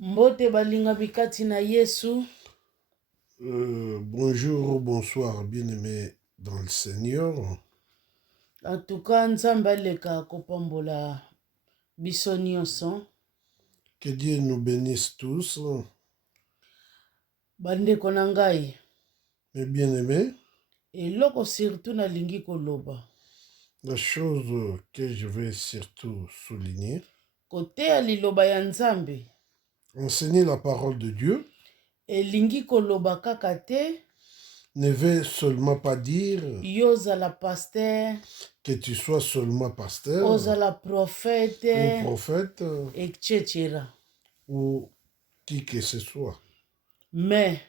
Mbote balinga bikati na Yesu. Bonjour, bonsoir, bien-aimés dans le Seigneur. En tout cas, nzambe aleka kopambola biso nyonso. Que Dieu nous bénisse tous. Bandeko na ngai. Mes bien-aimés, Eloko surtout nalingi koloba. la chose que je vais surtout souligner, Koteya liloba ya nzambe. enseigner la parole de Dieu Elingi koloba kaka te. ne veut seulement pas dire Yozala pasteur. que tu sois seulement pasteur Ozala prophète. ou prophète Etc. ou qui que ce soit. Mais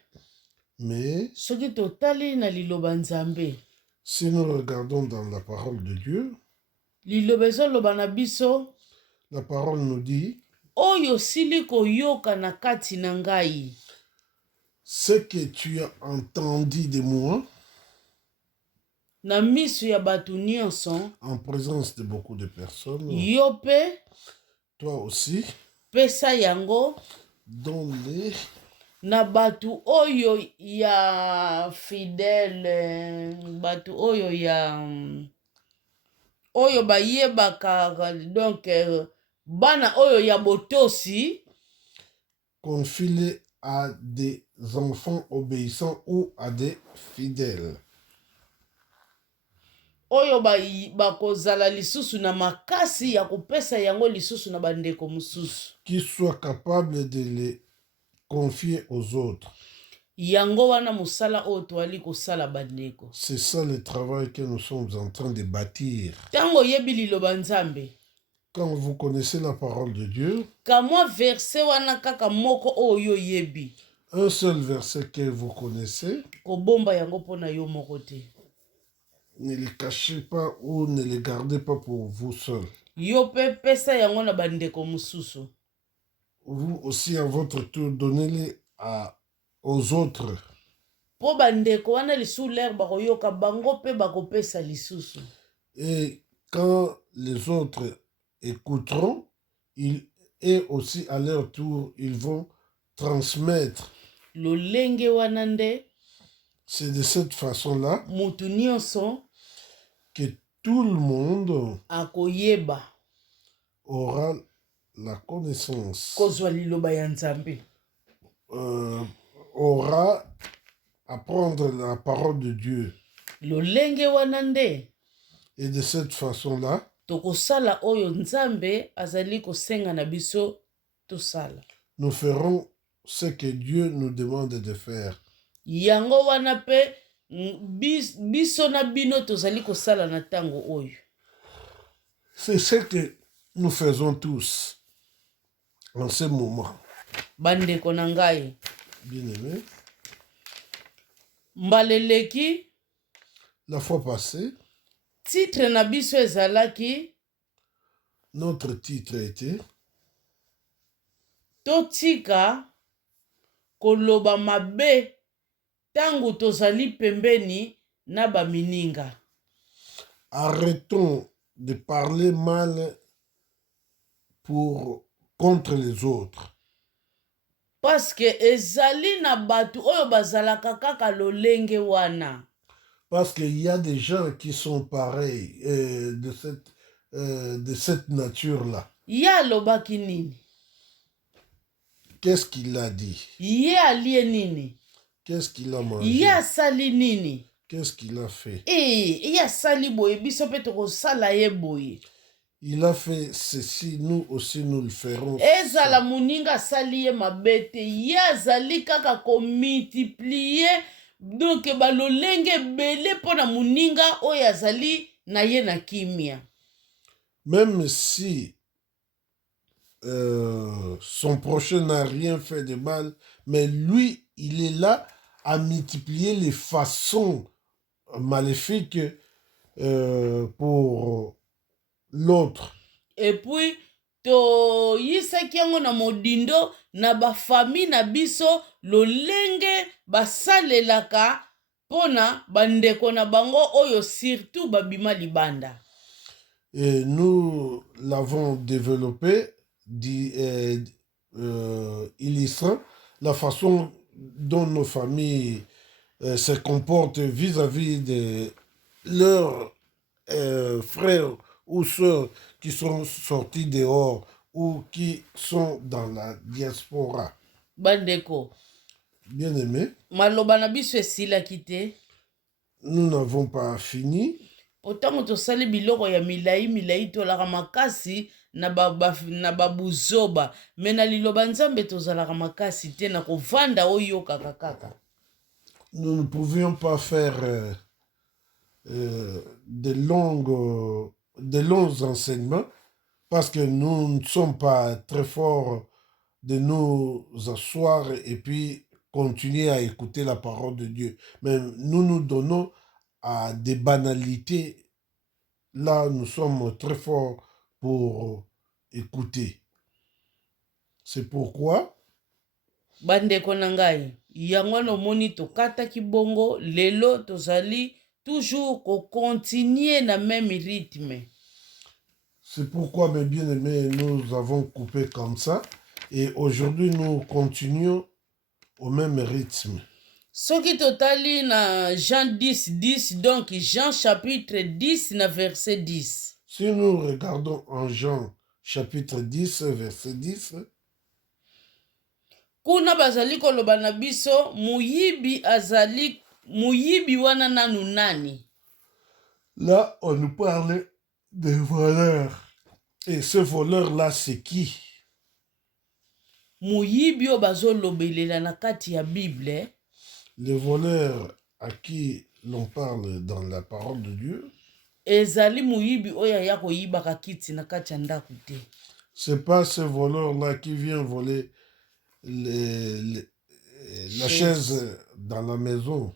soki totali na liloba nzambe, si nous regardons dans la parole de Dieu, liloba ezoloba na biso, la parole nous dit oyo sili koyoka na kati na ngai. Ce que tu as entendu de moi, na misu ya batu nyonso, en présence de beaucoup de personnes, yope, toi aussi, pesa yango, donne-les na batu oyo ya fidèle, batu oyo ya oyo bayebaka, donc bana oyo ya botosi, confie-les à des enfants obéissants ou à des fidèles. Oyo bakozala lisusu na makasi ya kopesa yango lisusu na bandeko mususu. Qui soient capables de les confier aux autres. Yango wana musala oyo toali kosala bandeko. C'est ça le travail que nous sommes en train de bâtir. Tango yebi liloba nzambe. Quand vous connaissez la parole de Dieu, kamwa verset wana kaka moko oyo yebi. Un seul verset que vous connaissez, kobomba yango pona yo moko te. Ne les cachez pas ou ne les gardez pas pour vous seul. Yo pe pesa yango na bandeko mususu. Vous aussi à votre tour, donnez-les aux autres. Po bandeko wana lisu l'air bakoyoka bango pe bakopesa lisusu. Et quand les autres écouteront, et aussi à leur tour, ils vont transmettre. Lolenge wana nde. C'est de cette façon-là mutu nyonso que tout le monde akoyeba aura la connaissance, kozwa liloba ya nzambe, aura apprendre la parole de Dieu. Lolenge wana nde. Et de cette façon-là, tokosala oyo nzambe azali kosenga na biso tosala. Nous ferons ce que Dieu nous demande de faire. Yango wana pe biso na bino tozali kosala na tango oyo. C'est ce que nous faisons tous en ce moment. Bandeko na ngai. Bien-aimé. Mbaleleki. La fois passée, titre na biso ezalaki. Notre titre était Totika koloba mabe tangu tozali pembeni na bamininga. Arrêtons de parler mal contre les autres. Parce que ezali na batu oyo bazalaka kaka lolenge wana. Parce qu'il y a des gens qui sont pareils de cette nature-là. Ya lobaki nini? Qu'est-ce qu'il a dit? Ye alie nini? Qu'est-ce qu'il a mangé? Ya sali nini? Qu'est-ce qu'il a fait? Ya sali boye biso pe tokosala ye boye. Il a fait ceci, nous aussi nous le ferons. Ezala muninga sali ye mabete, ya zali kaka ko multiplier donc balolenge bele pona muninga oyo azali na ye na kimia. Même si son prochain n'a rien fait de mal, mais lui, il est là à multiplier les façons maléfiques pour l'autre. Et puis, to yisaki yango na modindo na ba famille na biso lolenge basalelaka pona bandeko na bango oyo surtout babima libanda. Et nous l'avons développé illustrant la façon dont nos familles se comportent vis-à-vis de leurs frères ou sœurs qui sont sortis dehors ou qui sont dans la diaspora. Bandeko, Bien aimé, maloba na biso esilaki te. nous n'avons pas fini. Otango tosali biloko ya milai tolaka makasi na babuzoba me na liloba nzambe tozalaka makasi te na kovanda oyokaka kaka. Nous ne pouvions pas faire de longs enseignements parce que nous ne sommes pas très forts de nous asseoir et puis continuer à écouter la parole de Dieu. Mais nous nous donnons à des banalités. Là, nous sommes très forts pour écouter. C'est pourquoi Bandeko na ngai yango wana omoni tokataki bongo lelo tozali toujours kokontinue na même rythme. C'est pourquoi, mes bien-aimés, nous avons coupé comme ça. Et aujourd'hui, nous continuons au même rythme. Soki totali na Jean 10, donc Jean chapitre 10 na verset 10. Si nous regardons en Jean chapitre 10, verset 10, kuna bazali koloba na biso muyibi azali muyibi wana nanu nani. là, on nous parle des voleurs. Et ce voleur-là, c'est qui? Muyibi o bazolobelela na kati ya Bible. Le voleur à qui l'on parle dans la parole de Dieu, ezali muyibi oya ya koyibaka kiti na kati ya ndako te. C'est pas ce voleur-là qui vient voler la chaise dans la maison.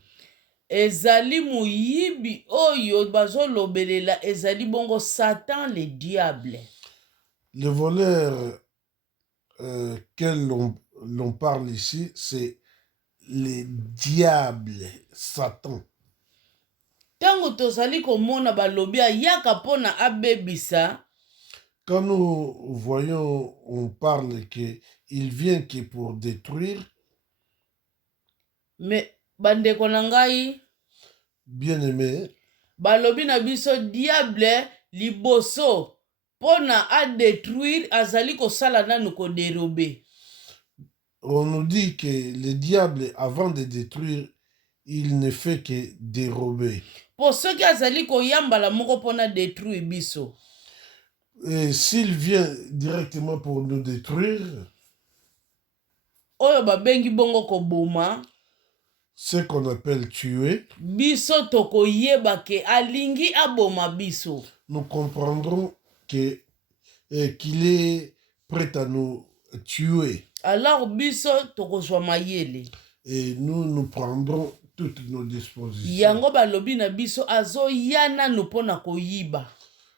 Ezali muyibi oyo bazolobelela ezali bongo Satan le diable. Le voleur qu'elle l'on parle ici, c'est le diable, Satan. Tango tozali komona balobi ayaka pona abebisa. Quand nous voyons, on parle qu'il vient que pour détruire. Mais bandeko na ngai, bien aimé, balobi na biso diable liboso pona a détruire azali kosala nanu ko dérober. On nous dit que le diable, avant de détruire, il ne fait que dérober. Pour ceux qui azali koyambala moko pona détruire biso. Et s'il vient directement pour nous détruire, oyo babengi bongo koboma, ce qu'on appelle tuer, biso tokoyeba ke alingi aboma biso. Nous comprendrons qu'il est prêt à nous tuer. Alors biso tokozwa mayele. Et nous prendrons toutes nos dispositions. Yango balobi na biso azo yana no pona koyiba.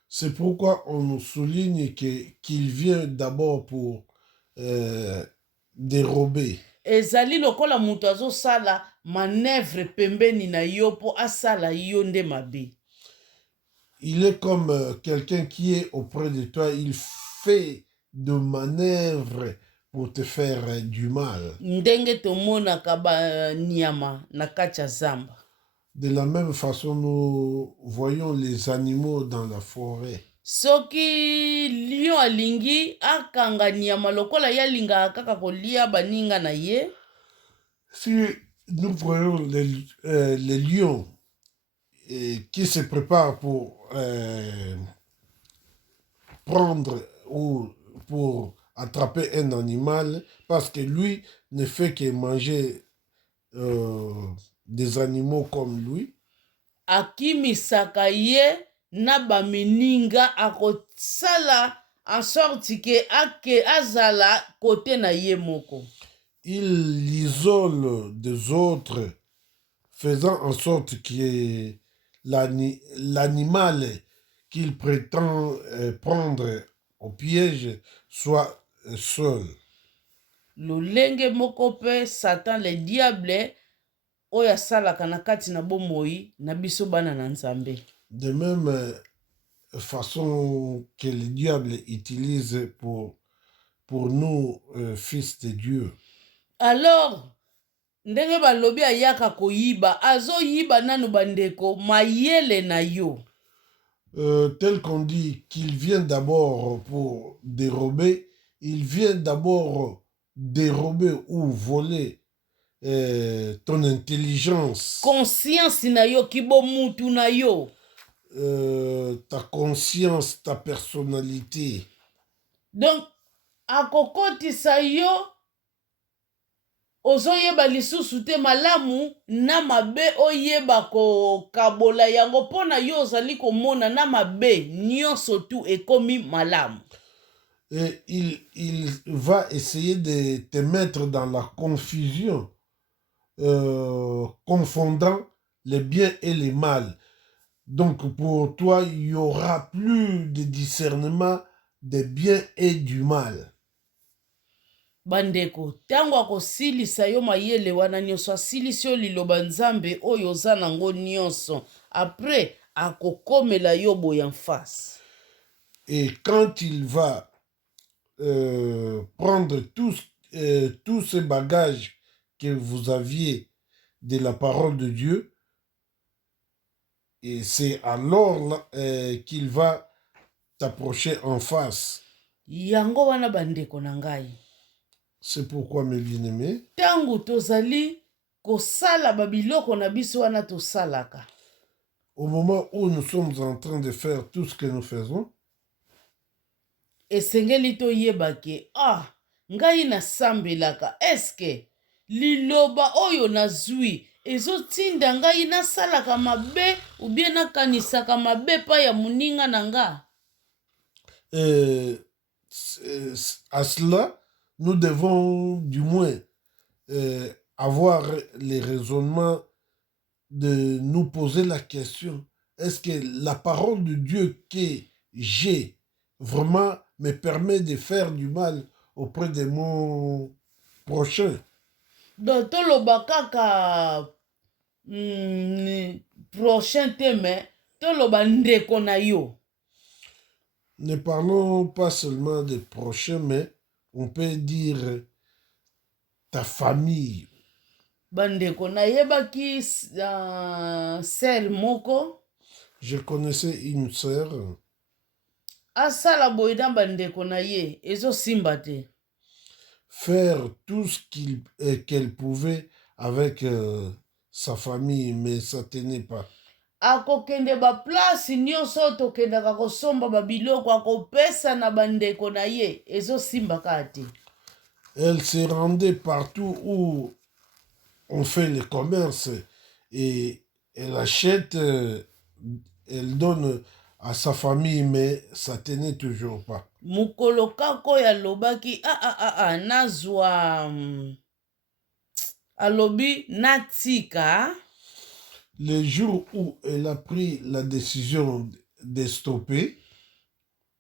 C'est pourquoi on nous souligne qu'il vient d'abord pour dérober. Ezali lokola mutu azo sala manœuvre pembeni na yo po asala yo nde mabe. Il est comme quelqu'un qui est auprès de toi, il fait de manœuvres pour te faire du mal. Ndenge tomonaka ba nyama na kati ya zamba. De la même façon, nous voyons les animaux dans la forêt. Soki lion alingi akanga nyama lokola yalinga kaka kolia baninga na ye. Si nous voyons les lions qui se préparent pour prendre ou pour attraper un animal, parce que lui ne fait que manger des animaux comme lui. Akimisaka ye na bamininga akosala en sorte que ake azala côté na ye moko. Il isole des autres, faisant en sorte que l'animal qu'il prétend prendre au piège soit seul. Lolenge moko pe Satan le diable oya salaka na kati na bomoi na biso bana na Nzambe. De même façon que le diable utilise pour pour nous, fils de Dieu. Alors ndenge balobi ayaka koyiba azoyiba nanu bandeko mayele na yo. Tel qu'on dit qu'il vient d'abord pour dérober, il vient d'abord dérober ou voler ton intelligence, Conscience na yo kibomutu na yo. ta conscience, ta personnalité. Donc akokotisa yo ozoyeba lisusu te malamu na mabe oyeba kokabola yango mpona yo ozali komona na mabe nyonso tu ekomi malamu. Et il va essayer de te mettre dans la confusion, confondant les biens et les mal. Donc pour toi, il n'y aura plus de discernement des biens et du mal. Bandeko ntango akosilisa yo mayele wana nyonso asilisi yo liloba nzambe oyo oza nango nyonso apres akokomela yo boye en face. Et quand il va prendre tous ces bagages que vous aviez de la parole de Dieu, et c'est alors qu'il va t'approcher en face. Yango wana bandeko na ngai. C'est pourquoi, mes bien-aimés, tangu tozali kosala babiloko na biso wana tosalaka. Au moment où nous sommes en train de faire tout ce que nous faisons, esengeli toyeba ke ngai nasambelaka eske liloba oyo nazwi ezotinda ngai nasalaka mabe ubie nakanisaka mabe pa ya moninga na nga. à cela, nous devons du moins avoir les raisonnements de nous poser la question, est-ce que la parole de Dieu que j'ai vraiment me permet de faire du mal auprès de mon prochain? Donc toloba kaka prochain thème toloba ndeko na yo. Ne parlons pas seulement des prochains, mais on peut dire ta famille. Bandeko nayebaki sel moko. Je connaissais une sœur. Asala boye na bandeko na ye ezosimba te. Faire tout ce qu'elle pouvait avec sa famille, mais ça tenait pas. Akokende ba place nyonso tokendaka kosomba babiloko akopesa na bandeko na ye ezosimba kate. Elle se rendait partout où on fait le commerce et elle achète, elle donne à sa famille, mais ça tenait toujours pas. Mukolo kako ya lobaki nazwa alobi natika. Le jour où elle a pris la décision de stopper,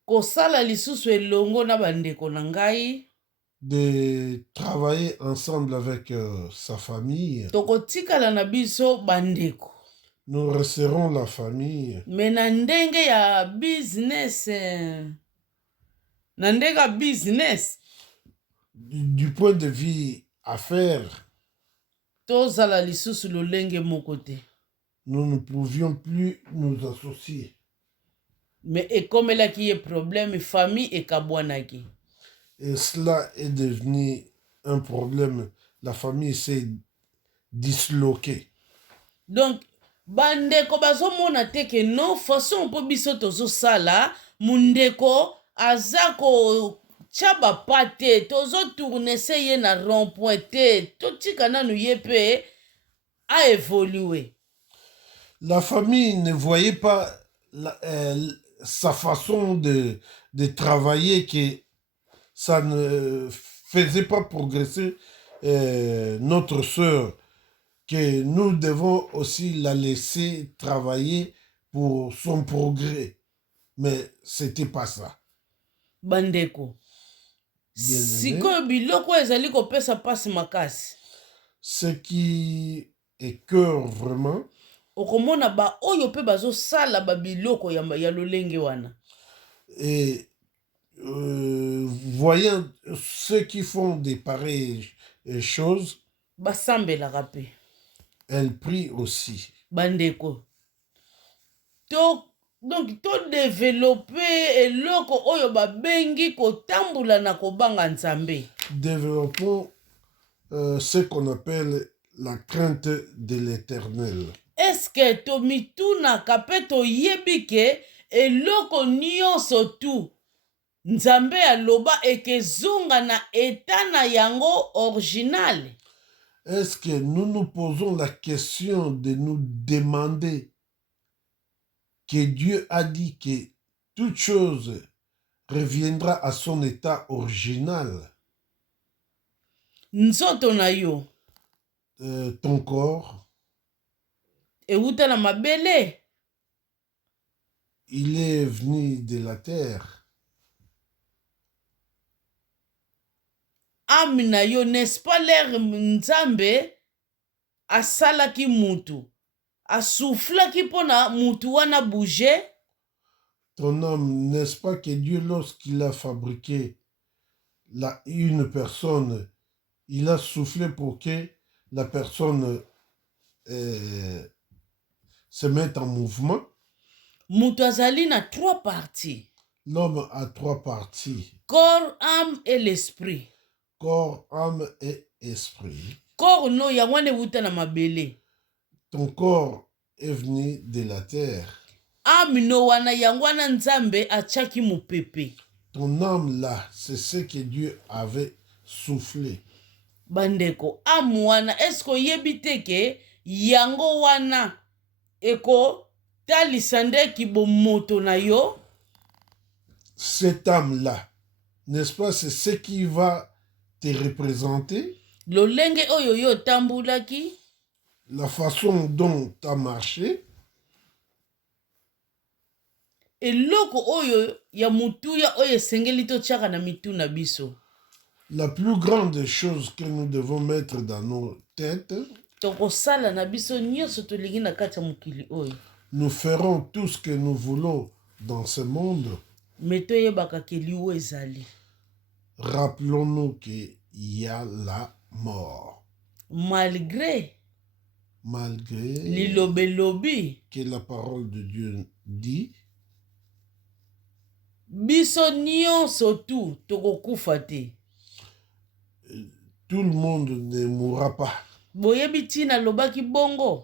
kosala lisusu elongo na bandeko na ngai, de travailler ensemble avec sa famille, tokotikala na biso bandeko, nous resterons la famille. Mais na ndenge ya business, na ndenge ya business, du point de vue affaires, tozala lisusu lolenge moko te. Nous ne pouvions plus nous associer. Mais ekomelaki ye problème famille ekabwanaki. Et cela est devenu un problème. La famille s'est disloquée. Donc bandeko bazomona te ke non façon po biso tozosala mundeko azako chaba pate tozo tourner se ye na rond-point te totika nanu ye pe a évolué. La famille ne voyait pas sa façon de travailler, que ça ne faisait pas progresser notre sœur, que nous devons aussi la laisser travailler pour son progrès. Mais c'était pas ça. Bandeko. Sikoyo biloko ezali kopesa pasi makasi. Ce qui est cœur vraiment, okomona ba oyo pe bazo sala ba biloko ya lolenge wana. Et voyant ceux qui font des pareilles choses, basambelaka mpe. elle prie aussi. Bandeko, donc todéveloppe eloko oyo babengi kotambola na kobanga nzambe. Développons ce qu'on appelle la crainte de l'Éternel. Eske tomitunaka mpe toyebi ke eloko nyonso tu nzambe aloba ekezonga na eta na yango original? Est-ce que nous nous posons la question de nous demander que Dieu a dit que toute chose reviendra à son état original? Nzoto na yo Ton corps, euta na mabele, il est venu de la terre. ame na yo, n'est-ce pas l'air nzambe asalaki mutu asuflaki mpona mutu wana bouge? Ton âme, n'est-ce pas que Dieu, lorsqu'il a fabriqué une personne, il a soufflé pour que la personne se mette en mouvement? Mutu azali na 3 parties. L'homme a 3 parties. Corps, âme et l'esprit. Corps, âme et esprit. Corps no yango wana euta na mabele. Ton corps est venu de la terre. Âme no wana yango wana nzambe atiaki mopepe. Ton âme là, c'est ce que Dieu avait soufflé. Bandeko, âme wana eske oyebi te ke yango wana eko talisa ndeki bomoto na yo? Cette âme là, n'est-ce pas, c'est ce qui va te représenter? Lolenge oyo yo tambulaki, La façon dont tu as marché. eloko oyo ya mutuya oyo esengeli totiaka na mitu na biso. La plus grande chose que nous devons mettre dans nos têtes, tokosala na biso nyonso tolingi na kati ya mokili oyo. Nous ferons tout ce que nous voulons dans ce monde. Me toyebaka ke liwo ezali. Rappelons-nous qu'il y a la mort. Malgré lilobelobi que la parole de Dieu dit, biso nyonso tu tokokufa te. Tout le monde ne mourra pas. Boyebi tina lobaki bongo.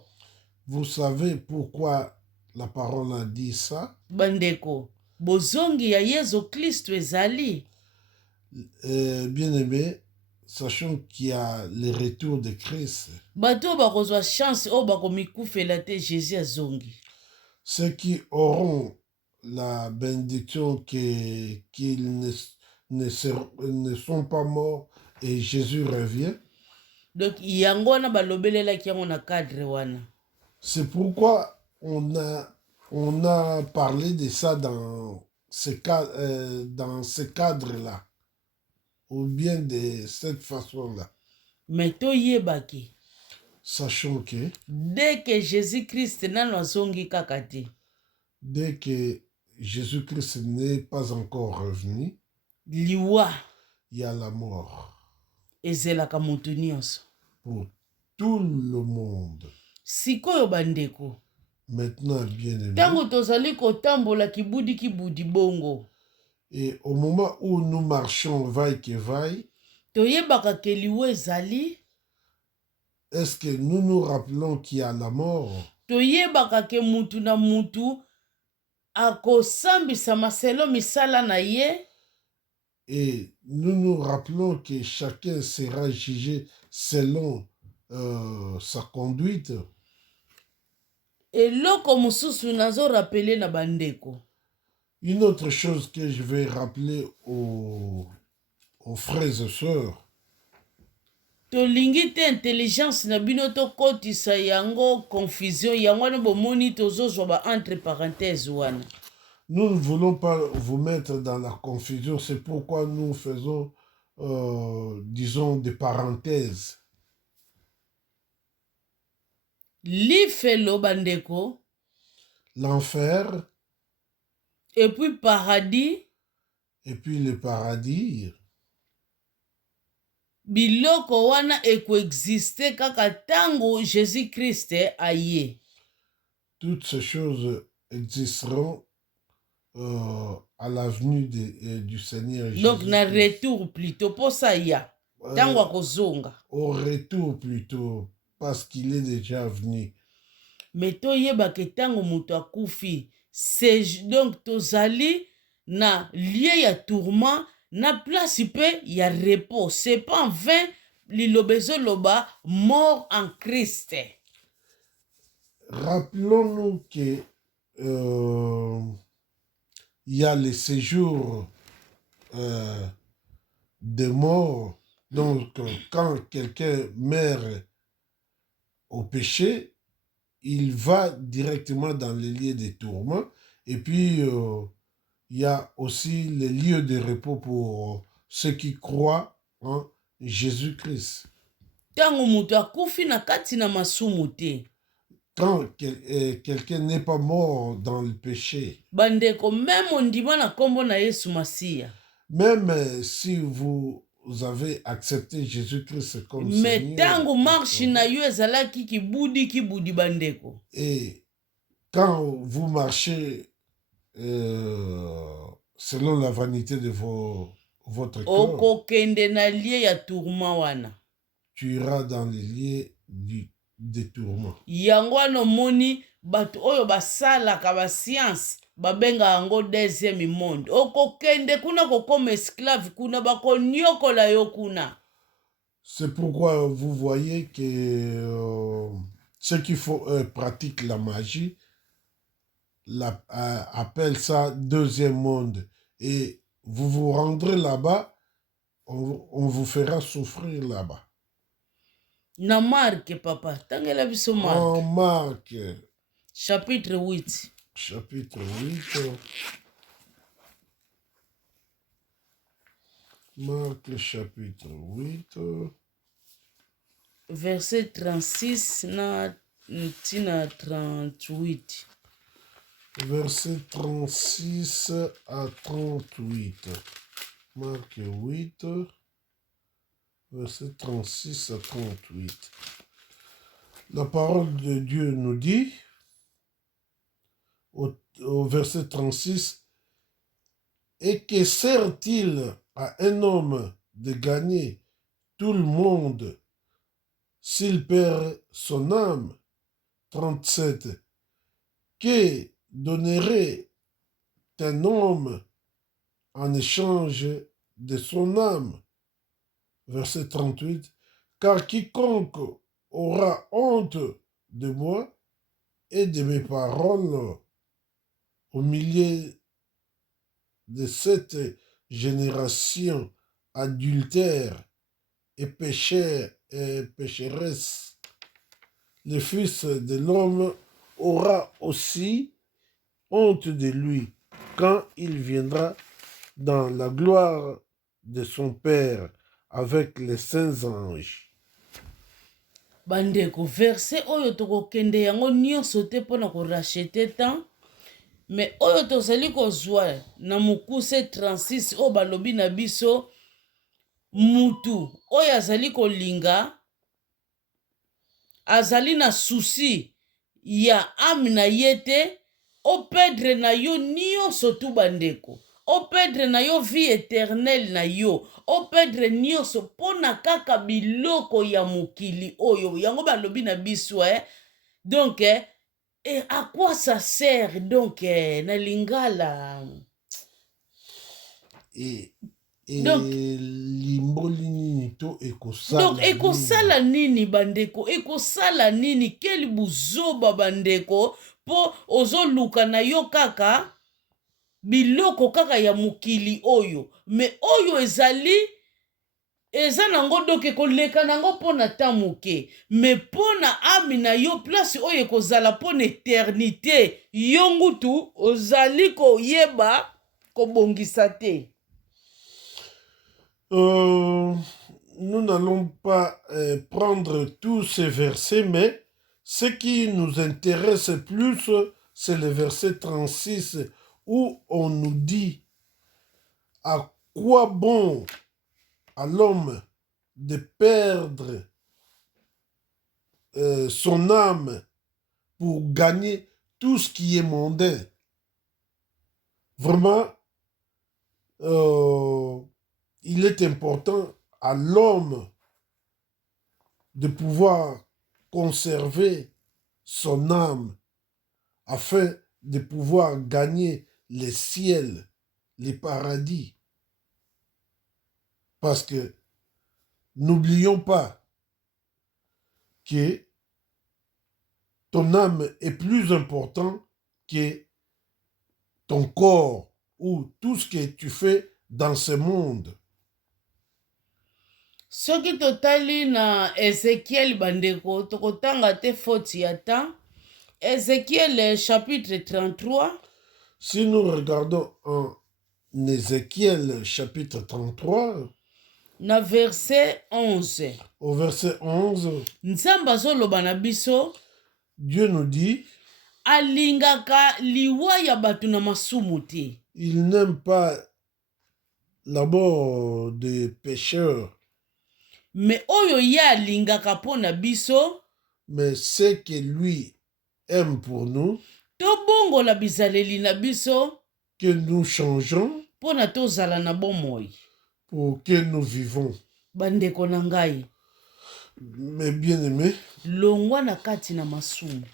Vous savez pourquoi la parole a dit ça? Bandeko, bozongi ya Yesu Kristo ezali. Bien-aimé, sachons qu'il y a le retour de Christ. Bato bakozwa chance o bakomikufela te Jésus azongi. Ceux qui auront la bénédiction qu'ils ne sont pas morts et Jésus revient. Donc yango wana balobelelaki yango na cadre wana. C'est pourquoi on a parlé de ça dans ce cadre-là, ou bien de cette façon-là. Mais toyebaki, sachant que dès que Jésus-Christ nano azongi kaka te, dès que Jésus-Christ n'est pas encore revenu, liwa il y a la mort ezelaka mutu nyonso. pour tout le monde. Sikoyo bandeko, Maintenant, bien aimé, tango tozali kotambola kibudi bongo, et au moment où nous marchons vaille que vaille, toyebaka ke liwa ezali, est-ce que nous nous rappelons qu'il y a la mort? toyebaka ke mutu na mutu akosambisa maselo misala na ye, et nous nous rappelons que chacun sera jugé selon sa conduite. eloko mosusu nazo rappeler na bandeko. Une autre chose que je vais rappeler aux frères et sœurs, tolingi te intelligence na bino tokotisa yango confusion yango wana bomoni tozozwa ba entre parenthèses wana. nous ne voulons pas vous mettre dans la confusion, c'est pourquoi nous faisons, disons, des parenthèses. Lifelo bandeko, L'enfer et puis paradis, Et puis le paradis, biloko wana ekoexiste kaka ntango Jésus-Christ aye. toutes ces choses existeront à la venue du Seigneur Donc na Jésus-Christ. retour plutôt posa ya ntango akozonga. Au retour plutôt, parce qu'il est déjà venu. Mais toyebaka ntango moto akufi, donc tozali na lieu ya tourment na place pe ya repos. C'est pas en vain liloba ezoloba mort en Christ. Rappelons-nous que il y a les séjours de mort. Donc, quand quelqu'un meurt au péché, il va directement dans les lieux de tourment. Et puis, il y a aussi les lieux de repos pour ceux qui croient en Jésus-Christ. Ntango moto akufi na kati na masumu te. Quand quelqu'un n'est pas mort dans le péché, bandeko même ondima na kombo na Yesu Masiya, même si vous avez accepté Jésus-Christ comme mais Seigneur, ntango marche na yo ezalaki kibudi bandeko, et quand vous marchez selon la vanité de votre corps, okokende na lie ya tourment wana. tu iras dans les lieux des tourments. Yango wana omoni bato oyo basalaka bascience babenga yango deuxième monde. Okokende kuna kokoma esclave kuna bakonyokola yo kuna. C'est pourquoi vous voyez que ceux qui pratiquent la magie appellent ça deuxième monde. Et vous vous rendrez là-bas, on vous fera souffrir là-bas. Na Marc, papa, tangela biso Marc. En Marc, chapitre 8. Chapitre 8. Marc, chapitre 8. Verset 36 na 38. Verset 36 à 38. Marc 8. Verset 36 à 38. La parole de Dieu nous dit, au verset 36, « Et que sert-il à un homme de gagner tout le monde s'il perd son âme ?» 37. « Que donnerait un homme en échange de son âme ?» Verset 38. « Car quiconque aura honte de moi et de mes paroles au milieu de cette génération adultère et pécheresse, le Fils de l'homme aura aussi honte de lui quand il viendra dans la gloire de son Père avec les saints anges. Bandeko, verset oyo tokokende yango nyonso te mpona korachete temps, mais oyo tozali kozwa na mokuse 36 oyo balobi na biso mutu oyo azali kolinga azali na susi ya ame na ye te, opedre na yo nyonso tu bandeko, opedre na yo vie éternelle na yo, opedre nyonso mpona kaka biloko ya mokili oyo. Yango balobi na biso donc et à quoi ça sert donc na lingala donc ekosala nini bandeko, ekosala nini keli buzoba bandeko po ozoluka na yo kaka biloko kaka ya mokili oyo, me oyo ezali eza nango doke koleka nango mpona ta moke, me mpona ami na yo place oyo ekozala mpona éternité, yo ngutu ozali koyeba kobongisa te. Nous n'allons pas prendre tous ces versets, mais ce qui nous intéresse plus, c'est le verset 36 où on nous dit À quoi bon à l'homme de perdre son âme pour gagner tout ce qui est mondain? Vraiment, il est important à l'homme de pouvoir conserver son âme afin de pouvoir gagner les ciels, les paradis. Parce que n'oublions pas que ton âme est plus important que ton corps ou tout ce que tu fais dans ce monde. soki totali na Ezekiel bandeko tokotanga te faute ya temps. Ézéchiel chapitre 33 Si nous regardons en Ézéchiel chapitre 33, na verset 11, au verset 11, nzambe azoloba na biso Dieu nous dit, alingaka liwa ya bato na masumu te. il n'aime pas la mort des pécheurs, me oyo ye alingaka mpo na biso, mais ce que lui aime pour nous, tobongola bizaleli na biso que nous changeons mpo na tozala na bomoi. pour que nous vivons. Bandeko na ngai, Mes bien-aimés, longwa na kati na masumu.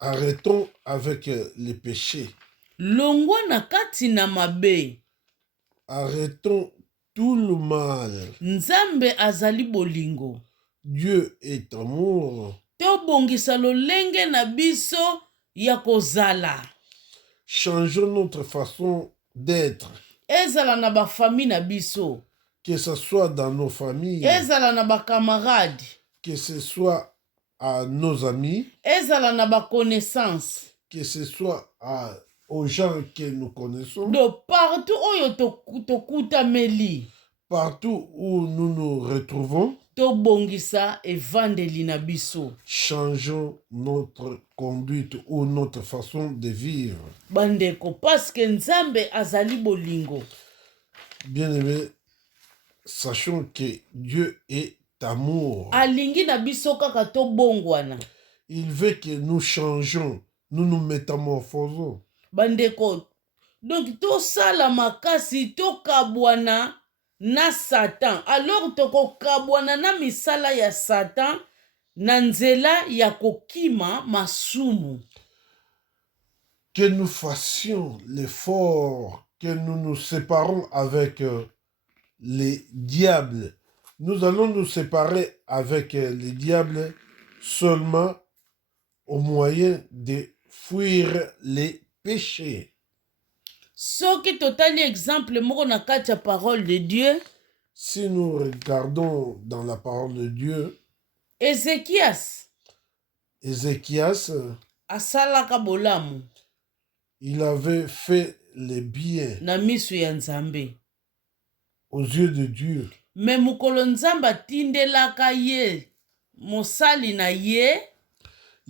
arrêtons avec les péchés. Longwa na kati na mabe. Arrêtons tout le mal. Nzambe azali bolingo. Dieu est amour. Tobongisa lolenge na biso ya kozala. Changeons notre façon d'être. Ezala na ba famille na biso. Que ce soit dans nos familles. Ezala na ba camarades. Que ce soit à nos amis. Ezala na ba connaissances. Que ce soit aux gens que nous connaissons. De partout oyo tokutameli. Partout où nous nous retrouvons. Tobongisa evandeli na biso. Changeons notre conduite ou notre façon de vivre. Bandeko, parce que Nzambe azali bolingo. Bien-aimés, sachons que Dieu est amour. Alingi na biso kaka tobongwana. Il veut que nous changeons, nous nous métamorphosons. Bandeko, donc tosala makasi tokabwana na Satan. Alors tokokabwana na misala ya Satan na nzela ya kokima masumu. Que nous fassions l'effort, que nous nous séparons avec les diables. Nous allons nous séparer avec les diables seulement au moyen de fuir les péchés. Soki totali exemple moko na kati ya parole de Dieu. Si nous regardons dans la parole de Dieu, Ézéchias asalaka bolamu. Il avait fait les biens na misu ya Nzambe. Aux yeux de Dieu. Me mukolo Nzambe atindelaka ye mosali na ye.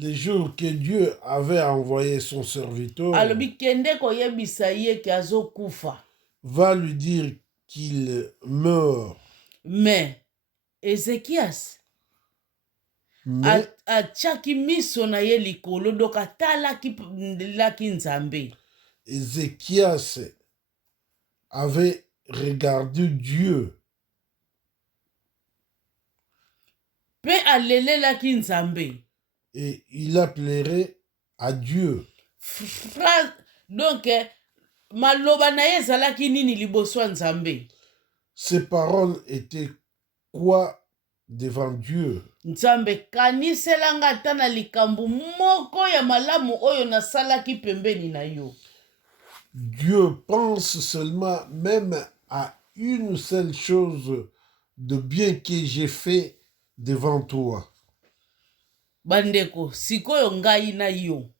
Les jours que Dieu avait envoyé son serviteur, alobi kende koyebisa ye ke azokufa. Va lui dire qu'il meurt. Mais Ézéchias atiaki miso na ye likolo donc atalaki Nzambe. Ézéchias avait regardé Dieu. Pe alelelaki Nzambe. Et il appellerait à Dieu. Donc maloba na ye ezalaki nini liboso ya Nzambe? Ces paroles étaient quoi devant Dieu? Nzambe kaniselanga ata na likambo moko ya malamu oyo nasalaki pembeni na yo. Dieu pense seulement même à une seule chose de bien que j'ai fait devant toi. Bandeko, sikoyo ngai na yo.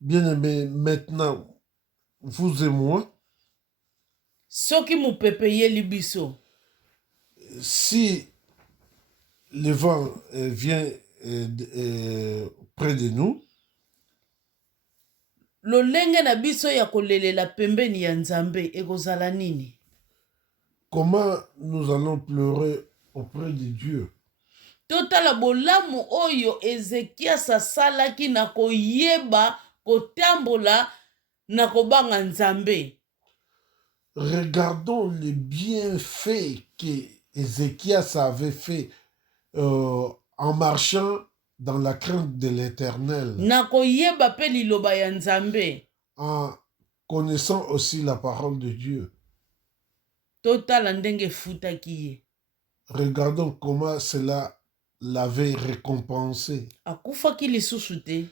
Bien-aimé, maintenant, vous et moi, soki mupepe yeli biso, si le vent vient près de nous, lolenge na biso ya kolelela pembeni ya Nzambe ekozala nini? Comment nous allons pleurer auprès de Dieu? Totala bolamu oyo Ezekias asalaki na koyeba kotambola na kobanga Nzambe. Regardons les bienfaits que Ézéchias avait fait en marchant dans la crainte de l'Éternel. Na koyeba pe liloba ya Nzambe. En connaissant aussi la parole de Dieu. Totala ndenge futaki ye. Regardons comment cela l'avait récompensé. Akufaki lisusu te.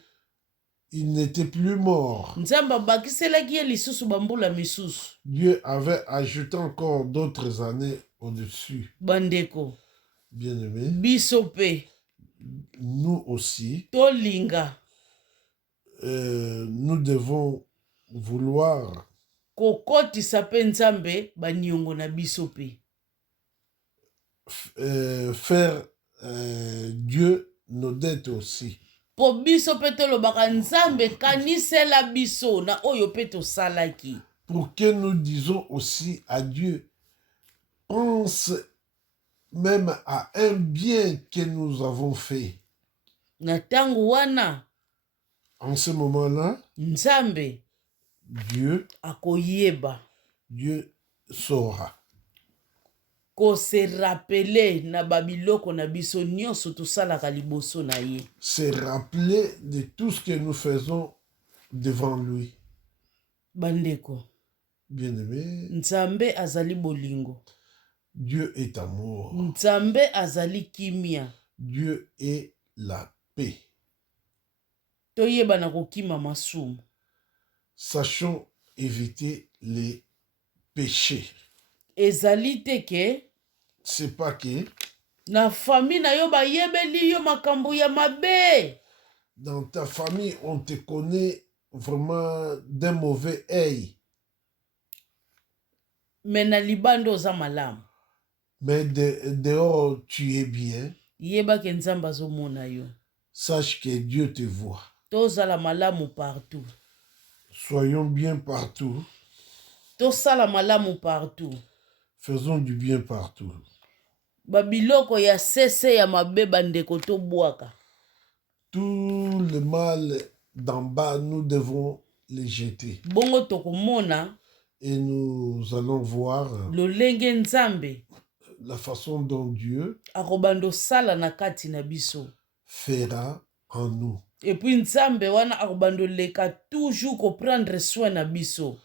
Il n'était plus mort. Nzambe abakiselaki ye lisusu bambula misusu. Dieu avait ajouté encore d'autres années au-dessus. Bandeko. Bien-aimés. Biso pe. Nous aussi. Tolinga. Nous devons vouloir kokotisa pe Nzambe baniongo na biso pe. Faire Dieu nos dettes aussi. Po biso pe tolobaka Nzambe kanisela biso na oyo pe tosalaki. Pour que nous disons aussi à Dieu, pense même à un bien que nous avons fait. Na tangu wana. En ce moment-là, Nzambe. Dieu akoyeba. Dieu saura. Ko se rappeler na babiloko na biso nyonso tosalaka liboso na ye. Se rappeler de tout ce que nous faisons devant lui. Bandeko. Bien-aimé. Nzambe azali bolingo. Dieu est amour. Nzambe azali kimia. Dieu est la paix. Toyeba na kokima masumu. Sachons éviter les péchés. Ezali te ke. C'est pas que. Na famille na yo bayebeli yo makambo ya mabe. Dans ta famille, on te connaît vraiment d'un mauvais œil. Mais na libando oza malamu. Mais dehors, tu es bien. Yeba ke Nzambe azomona yo. Sache que Dieu te voit. Tozala malamu partout. Soyons bien partout. Tosala malamu partout. Faisons du bien partout. Babiloko ya sese ya mabe bandeko tobwaka. Tout le mal d'en bas, nous devons les jeter. Bongo tokomona. Et nous allons voir lolenge Nzambe. La façon dont Dieu akobando sala na kati na biso. Fera en nous. Et puis Nzambe wana akobando leka toujours ko prendre soin na biso.